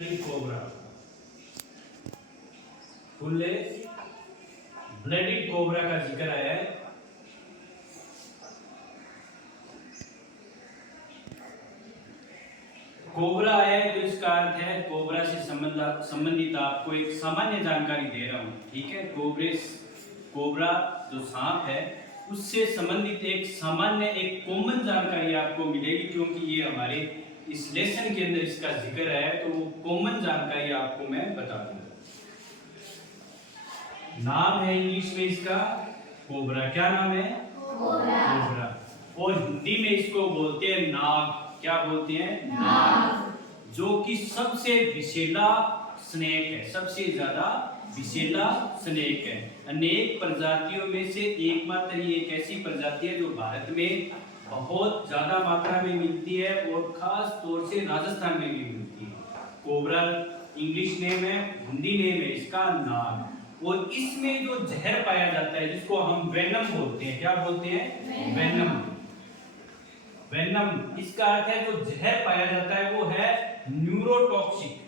Cobra खुले ब्लडिड cobra का जिक्र आया है। कोबरा आया है तो इसका अर्थ है कोबरा से संबंधित आपको एक सामान्य जानकारी दे रहा हूं। ठीक है, कोबरा जो सांप है उससे संबंधित एक सामान्य एक कॉमन जानकारी आपको मिलेगी, क्योंकि ये हमारे इस लेसन के अंदर इसका जिक्र है, तो वो कॉमन जानकारी आपको मैं बता दूंगा। नाम है इंग्लिश में इसका कोबरा। क्या नाम है? कोबरा। और हिंदी में इसको बोलते हैं नाग। क्या बोलते हैं? नाग। जो कि सबसे विषैला स्नेक है, सबसे ज्यादा विषैला स्नेक है। अनेक प्रजातियों में से एकमात्र ये एक ऐसी प्रजाति है जो भारत में बहुत ज्यादा मात्रा में मिलती है और खास तौर से राजस्थान में भी मिलती है। कोबरा इंग्लिश नेम है, हिंदी नेम है इसका नाग। और इसमें जो जहर पाया जाता है जिसको हम वेनम बोलते हैं। क्या बोलते हैं? वेनम। वेनम इसका अर्थ है जो जहर पाया जाता है वो है न्यूरोटॉक्सिक।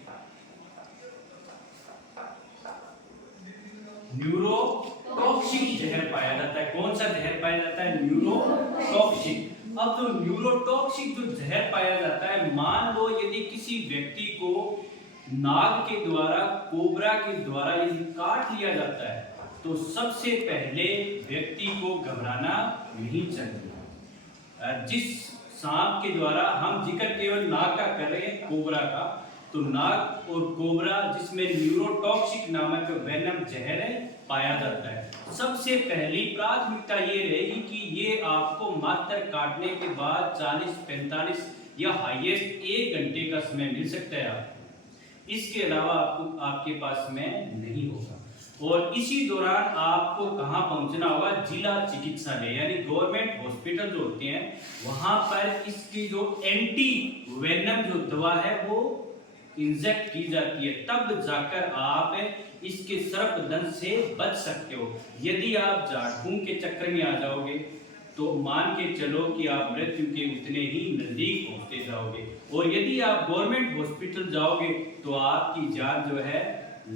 न्यूरोटॉक्सिक जहर पाया जाता है। कौन सा जहर पाया जाता है? न्यूरोटॉक्सिक। अब जो न्यूरोटॉक्सिक जो जहर पाया जाता है, मान लो यदि किसी व्यक्ति को नाग के द्वारा, कोबरा के द्वारा यदि काट लिया जाता है तो सबसे पहले व्यक्ति को घबराना नहीं चाहिए। जिस सांप के द्वारा हम जिक्र केवल नाग का कर रहे हैं, कोबरा का, तो नाग और कोबरा जिसमें न्यूरोटॉक्सिक नामक वेनम जहर है पाया जाता है, सबसे पहली प्राथमिकता ये रहेगी कि ये आपको मात्र काटने के बाद 40-45 या हाईएस्ट 1 घंटे का समय मिल सकता है आपको। इसके अलावा आपको आपके पास में नहीं होगा। और इसी दौरान आपको कहां पहुंचना होगा? जिला चिकित्सालय यानी गवर्नमेंट हॉस्पिटल जो होते हैं वहां पर इसकी जो एंटी वेनम जो दवा है वो इंजेक्ट की जाती है, तब जाकर आप इसके सर्पदंश से बच सकते हो। यदि आप झाड़ फूंक के चक्कर में आ जाओगे तो मान के चलो कि आप मृत्यु के उतने ही नजदीक पहुंचते जाओगे। और यदि आप गवर्नमेंट हॉस्पिटल जाओगे तो आपकी जान जो है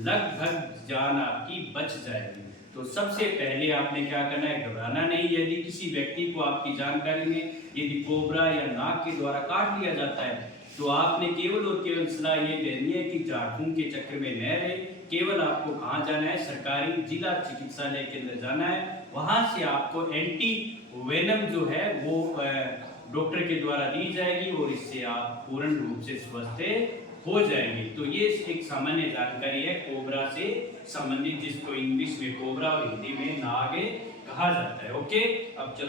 लगभग जान आपकी बच जाएगी। तो सबसे पहले आपने क्या करना है? घबराना नहीं। यदि किसी व्यक्ति को आपकी जानकारी में यदि कोबरा या नाग के द्वारा काट लिया जाता है तो आपने केवल और केवल सलाह ये देनी है कि झाड़ फूंक के चक्कर में न रहे। केवल आपको कहाँ जाना है? सरकारी जिला चिकित्सालय के अंदर जाना है। वहां से आपको एंटी वेनम जो है वो डॉक्टर के द्वारा दी जाएगी और इससे आप पूर्ण रूप से स्वस्थ हो जाएंगे। तो ये एक सामान्य जानकारी है कोबरा से संबंधित, जिसको इंग्लिश में कोबरा और हिंदी में नाग कहा जाता है। ओके, अब चलो